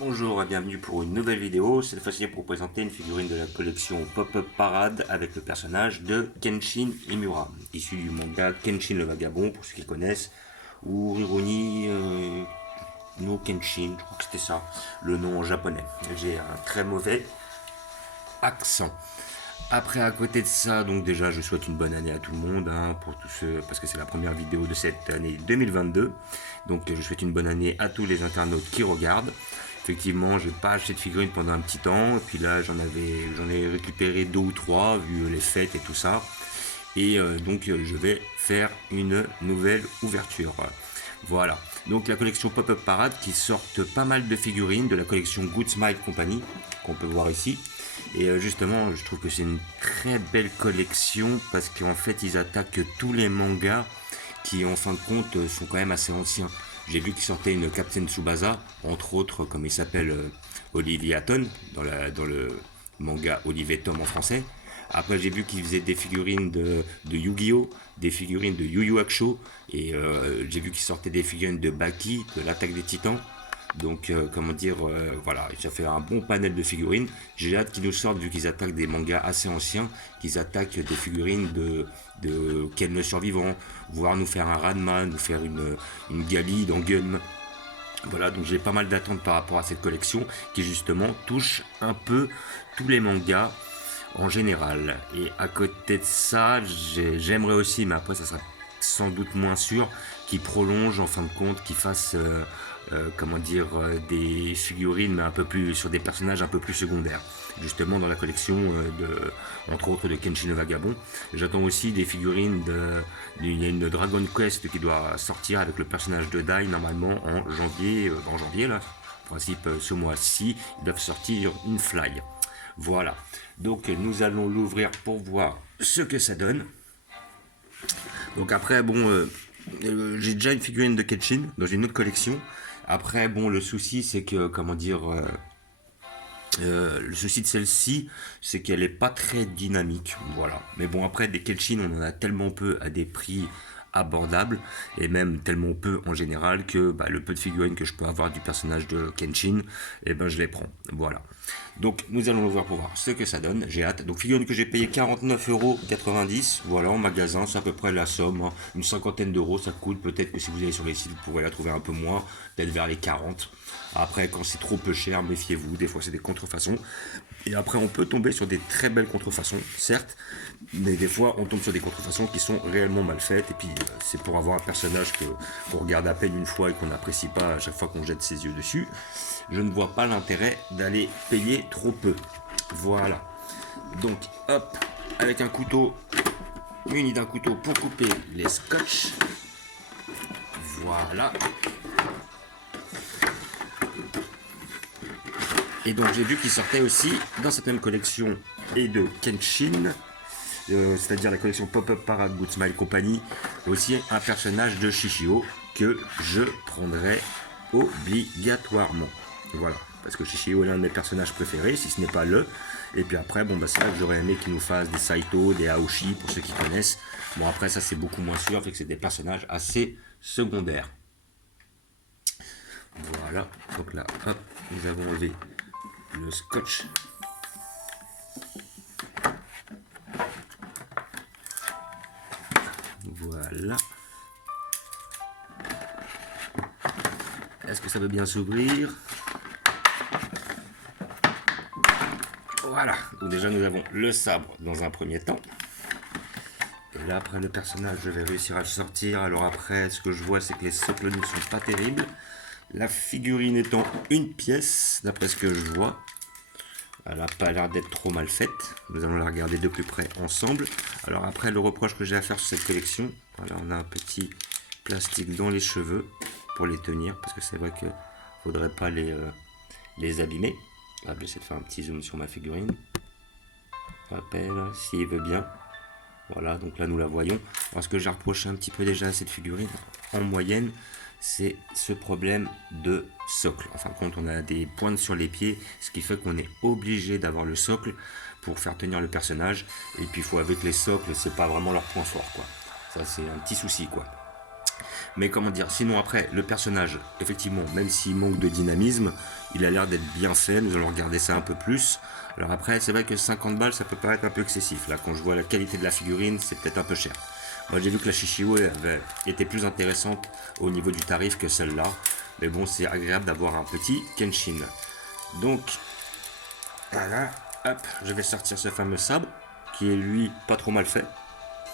Bonjour et bienvenue pour une nouvelle vidéo, cette fois-ci pour vous présenter une figurine de la collection Pop-Up Parade avec le personnage de Kenshin Himura, issu du manga Kenshin le Vagabond pour ceux qui connaissent, ou Rurouni no Kenshin, je crois que c'était ça, le nom en japonais. J'ai un très mauvais accent. Après, à côté de ça, donc déjà, je souhaite une bonne année à tout le monde, pour tous ceux, parce que c'est la première vidéo de cette année 2022. Donc, je souhaite une bonne année à tous les internautes qui regardent. Effectivement, je n'ai pas acheté de figurines pendant un petit temps, et puis là, j'en ai récupéré 2 ou 3 vu les fêtes et tout ça. Et donc, je vais faire une nouvelle ouverture. Voilà. Donc, la collection Pop-Up Parade qui sortent pas mal de figurines de la collection Good Smile Company, qu'on peut voir ici. Et justement, je trouve que c'est une très belle collection parce qu'en fait, ils attaquent tous les mangas qui, en fin de compte, sont quand même assez anciens. J'ai vu qu'ils sortaient une Captain Tsubasa, entre autres, comme il s'appelle Olivier Hatton, dans le manga Olivier Tom en français. Après, j'ai vu qu'ils faisaient des figurines de Yu-Gi-Oh!, des figurines de Yu Yu Hakusho, et j'ai vu qu'ils sortaient des figurines de Baki, de l'Attaque des Titans. Donc, comment dire, voilà, ça fait un bon panel de figurines. J'ai hâte qu'ils nous sortent, vu qu'ils attaquent des mangas assez anciens, qu'ils attaquent des figurines de Ken le Survivant, voire nous faire un Ranma, nous faire une Gali dans Gun. Voilà, donc j'ai pas mal d'attentes par rapport à cette collection qui justement touche un peu tous les mangas en général. Et à côté de ça, j'aimerais aussi, mais après ça sera sans doute moins sûr, qu'ils prolongent en fin de compte, qu'ils fassent comment dire, des figurines mais un peu plus sur des personnages un peu plus secondaires, justement dans la collection entre autres de Kenshin le Vagabond. J'attends aussi des figurines il y a une Dragon Quest qui doit sortir avec le personnage de Dai normalement en janvier, là, en principe ce mois-ci, ils doivent sortir une Fly. Voilà, donc nous allons l'ouvrir pour voir ce que ça donne. Donc après, bon, j'ai déjà une figurine de Kenshin dans une autre collection. Après, bon, le souci, c'est que, comment dire, le souci de celle-ci, c'est qu'elle n'est pas très dynamique, voilà. Mais bon, après, des Kenshin, on en a tellement peu à des prix abordables, et même tellement peu en général, que le peu de figurines que je peux avoir du personnage de Kenshin, et ben je les prends, voilà. Donc nous allons le voir pour voir ce que ça donne, j'ai hâte. Donc figurine que j'ai payé 49,90 €, voilà, en magasin, c'est à peu près la somme, une cinquantaine d'euros ça coûte, peut-être que si vous allez sur les sites, vous pourrez la trouver un peu moins, peut-être vers les 40. Après, quand c'est trop peu cher, méfiez-vous, des fois c'est des contrefaçons. Et après, on peut tomber sur des très belles contrefaçons, certes, mais des fois, on tombe sur des contrefaçons qui sont réellement mal faites. Et puis, c'est pour avoir un personnage qu'on regarde à peine une fois et qu'on n'apprécie pas à chaque fois qu'on jette ses yeux dessus. Je ne vois pas l'intérêt d'aller payer trop peu. Voilà. Donc, hop, avec un couteau, muni d'un couteau pour couper les scotch. Voilà. Et donc j'ai vu qu'il sortait aussi dans cette même collection et de Kenshin, c'est-à-dire la collection Pop-Up Parade Good Smile Company, aussi un personnage de Shishio que je prendrai obligatoirement. Voilà, parce que Shishio est l'un de mes personnages préférés, si ce n'est pas le. Et puis après, bon c'est vrai que j'aurais aimé qu'il nous fasse des Saito, des Aoshi, pour ceux qui connaissent. Bon après ça c'est beaucoup moins sûr, fait que c'est des personnages assez secondaires. Voilà, donc là, hop, nous avons enlevé le scotch. Voilà. Est-ce que ça veut bien s'ouvrir? Voilà. Donc déjà nous avons le sabre dans un premier temps. Et là après le personnage, je vais réussir à le sortir. Alors après, ce que je vois, c'est que les socles ne sont pas terribles. La figurine étant une pièce, d'après ce que je vois. Elle n'a pas l'air d'être trop mal faite. Nous allons la regarder de plus près ensemble. Alors après, le reproche que j'ai à faire sur cette collection, voilà, on a un petit plastique dans les cheveux pour les tenir, parce que c'est vrai qu'il ne faudrait pas les abîmer. Je vais essayer de faire un petit zoom sur ma figurine. Rappel, s'il veut bien. Voilà, donc là nous la voyons. Alors ce que j'ai reproché un petit peu déjà à cette figurine, en moyenne, c'est ce problème de socle. En fin de compte, on a des pointes sur les pieds, ce qui fait qu'on est obligé d'avoir le socle pour faire tenir le personnage. Et puis il faut avouer que les socles, c'est pas vraiment leur point fort, quoi. Ça c'est un petit souci, quoi. Mais comment dire, sinon après, le personnage, effectivement, même s'il manque de dynamisme, il a l'air d'être bien fait, nous allons regarder ça un peu plus. Alors après, c'est vrai que 50 balles, ça peut paraître un peu excessif. Là, quand je vois la qualité de la figurine, c'est peut-être un peu cher. Moi, j'ai vu que la Shishiwo était plus intéressante au niveau du tarif que celle-là. Mais bon, c'est agréable d'avoir un petit Kenshin. Donc, voilà, hop, je vais sortir ce fameux sabre, qui est lui pas trop mal fait.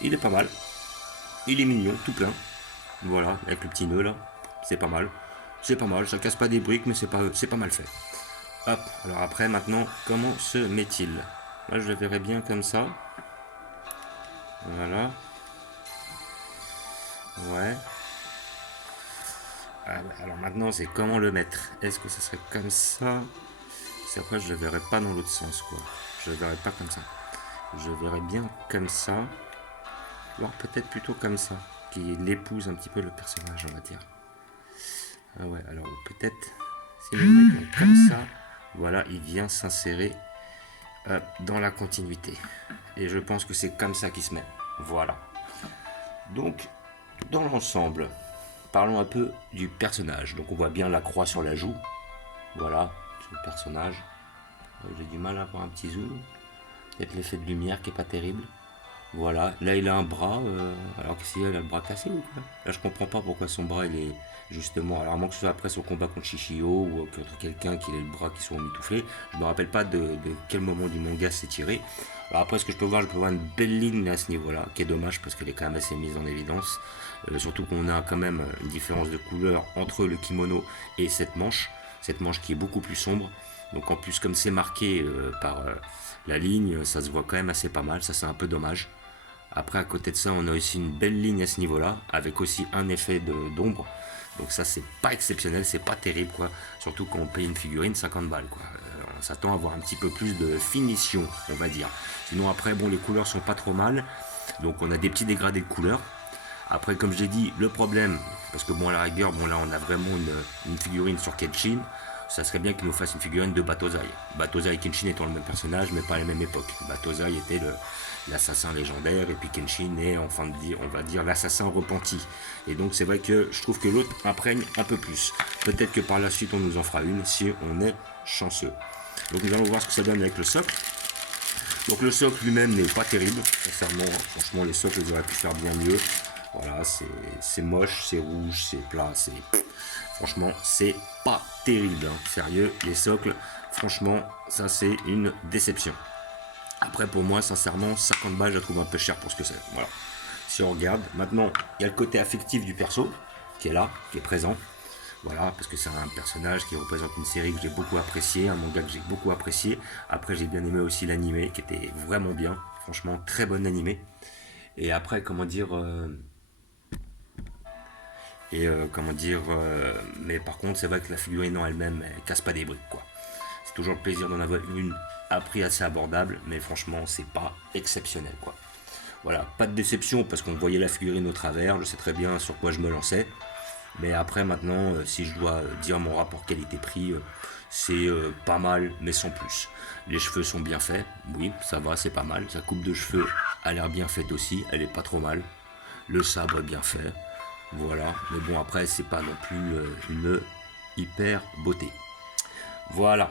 Il est pas mal. Il est mignon, tout plein. Voilà, avec le petit nœud là, c'est pas mal. C'est pas mal, ça casse pas des briques, mais c'est pas mal fait. Hop, alors après, maintenant, comment se met-il? Moi, je le verrais bien comme ça. Voilà. Ouais. Alors maintenant, c'est comment le mettre. Est-ce que ça serait comme ça? C'est après, je le verrais pas dans l'autre sens, quoi. Je le verrais pas comme ça. Je le verrais bien comme ça. Voire peut-être plutôt comme ça. Qui l'épouse un petit peu le personnage, on va dire. Ah ouais, alors peut-être si nous le mettons comme ça, voilà, il vient s'insérer dans la continuité. Et je pense que c'est comme ça qu'il se met. Voilà. Donc, dans l'ensemble, parlons un peu du personnage. Donc on voit bien la croix sur la joue. Voilà, c'est le personnage. J'ai du mal à avoir un petit zoom. Peut-être l'effet de lumière qui est pas terrible. Voilà, là il a un bras, alors que si elle a le bras cassé ou quoi. Là je comprends pas pourquoi son bras il est justement, alors à moins que ce soit après son combat contre Shishio ou contre quelqu'un qui ait le bras qui soit emmitouflé, je me rappelle pas de quel moment du manga c'est tiré. Alors après ce que je peux voir une belle ligne à ce niveau là, qui est dommage parce qu'elle est quand même assez mise en évidence, surtout qu'on a quand même une différence de couleur entre le kimono et cette manche qui est beaucoup plus sombre. Donc en plus comme c'est marqué par la ligne, ça se voit quand même assez pas mal, ça c'est un peu dommage. Après, à côté de ça, on a aussi une belle ligne à ce niveau-là, avec aussi un effet d'ombre. Donc ça, c'est pas exceptionnel, c'est pas terrible, quoi. Surtout quand on paye une figurine 50 balles, quoi. On s'attend à avoir un petit peu plus de finition, on va dire. Sinon, après, bon, les couleurs sont pas trop mal. Donc on a des petits dégradés de couleurs. Après, comme je l'ai dit, le problème, parce que bon, à la rigueur, bon là, on a vraiment une figurine sur Kenshin. Ça serait bien qu'il nous fasse une figurine de Batozai. Batozai et Kenshin étant le même personnage, mais pas à la même époque. Batozai était l'assassin légendaire, et puis Kenshin est, enfin, on va dire, l'assassin repenti. Et donc c'est vrai que je trouve que l'autre imprègne un peu plus. Peut-être que par la suite on nous en fera une, si on est chanceux. Donc nous allons voir ce que ça donne avec le socle. Donc le socle lui-même n'est pas terrible, sincèrement, franchement les socles ils auraient pu faire bien mieux. Voilà, c'est moche, c'est rouge, c'est plat, franchement, c'est pas terrible, hein. Sérieux, les socles, franchement, ça c'est une déception. Après, pour moi, sincèrement, 50 balles, je la trouve un peu cher pour ce que c'est. Voilà. Si on regarde, maintenant, il y a le côté affectif du perso, qui est là, qui est présent. Voilà, parce que c'est un personnage qui représente une série que j'ai beaucoup appréciée, un manga que j'ai beaucoup apprécié. Après, j'ai bien aimé aussi l'animé, qui était vraiment bien. Franchement, très bon animé. Et après, comment dire... mais par contre, c'est vrai que la figurine en elle-même, elle casse pas des briques, quoi. C'est toujours le plaisir d'en avoir une à prix assez abordable, mais franchement, c'est pas exceptionnel, quoi. Voilà, pas de déception parce qu'on voyait la figurine au travers, je sais très bien sur quoi je me lançais. Mais après, maintenant, si je dois dire mon rapport qualité-prix, c'est pas mal, mais sans plus. Les cheveux sont bien faits, oui, ça va, c'est pas mal. Sa coupe de cheveux a l'air bien faite aussi, elle est pas trop mal. Le sabre est bien fait, voilà. Mais bon, après, c'est pas non plus une hyper beauté. Voilà.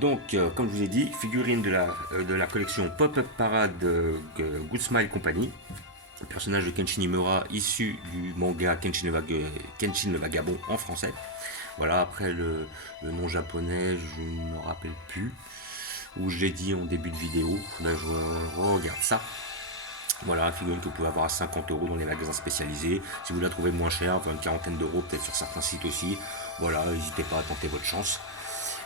Donc, comme je vous ai dit, figurine de la collection Pop-Up Parade Good Smile Company. Le personnage de Kenshin Himura issu du manga Kenshin le Vagabond en français. Voilà, après le nom japonais, je ne me rappelle plus. Où je l'ai dit en début de vidéo. Là, je regarde ça. Voilà, figurine que vous pouvez avoir à 50 € dans les magasins spécialisés. Si vous la trouvez moins chère, une quarantaine d'euros peut-être sur certains sites aussi. Voilà, n'hésitez pas à tenter votre chance.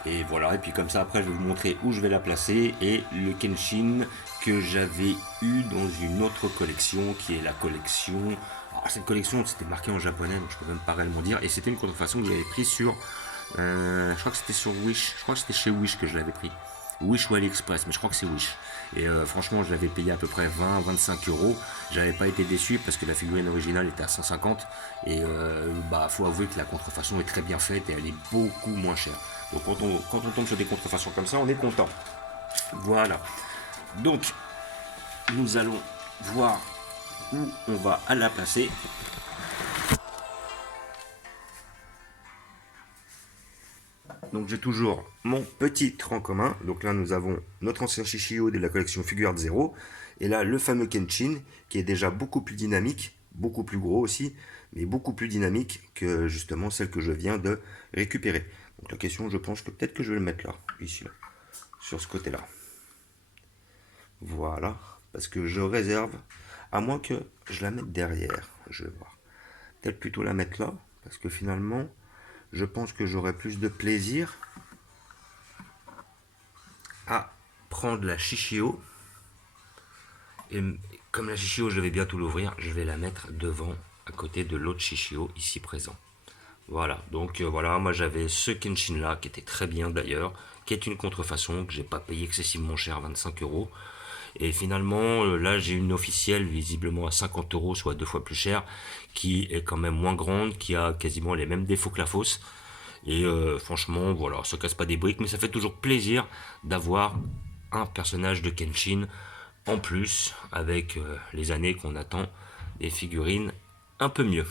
Et voilà, et puis comme ça après je vais vous montrer où je vais la placer et le Kenshin que j'avais eu dans une autre collection qui est la collection... Alors cette collection c'était marqué en japonais donc je peux même pas réellement dire et c'était une contrefaçon que j'avais pris sur... je crois que c'était sur Wish, je crois que c'était chez Wish que je l'avais pris. Wish ou AliExpress, mais je crois que c'est Wish. Et franchement, je l'avais payé à peu près 20-25 €. J'avais pas été déçu parce que la figurine originale était à 150. Et faut avouer que la contrefaçon est très bien faite et elle est beaucoup moins chère. Donc quand on tombe sur des contrefaçons comme ça, on est content. Voilà. Donc, nous allons voir où on va à la placer. Donc j'ai toujours mon petit tronc commun. Donc là nous avons notre ancien Shishio de la collection Figuart Zero. Et là le fameux Kenshin qui est déjà beaucoup plus dynamique, beaucoup plus gros aussi, mais beaucoup plus dynamique que justement celle que je viens de récupérer. Donc la question, je pense que peut-être que je vais le mettre là, ici, là, sur ce côté-là. Voilà, parce que je réserve, à moins que je la mette derrière, je vais voir. Peut-être plutôt la mettre là, parce que finalement, je pense que j'aurai plus de plaisir à prendre la Shishio. Et comme la Shishio, je vais bientôt l'ouvrir, je vais la mettre devant, à côté de l'autre Shishio ici présent. Voilà, donc voilà, moi j'avais ce Kenshin là qui était très bien d'ailleurs, qui est une contrefaçon que j'ai pas payé excessivement cher, 25 euros. Et finalement, là j'ai une officielle visiblement à 50 euros, soit deux fois plus cher, qui est quand même moins grande, qui a quasiment les mêmes défauts que la fausse. Et franchement, voilà, ça casse pas des briques, mais ça fait toujours plaisir d'avoir un personnage de Kenshin en plus, avec les années qu'on attend des figurines un peu mieux.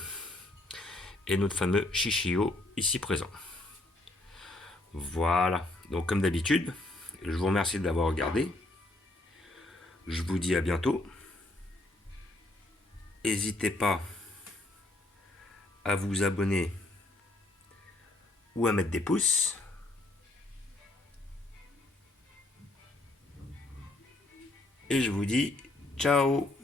Et notre fameux Shishio ici présent. Voilà, donc comme d'habitude, je vous remercie de l'avoir regardé. Je vous dis à bientôt. N'hésitez pas à vous abonner ou à mettre des pouces. Et je vous dis ciao.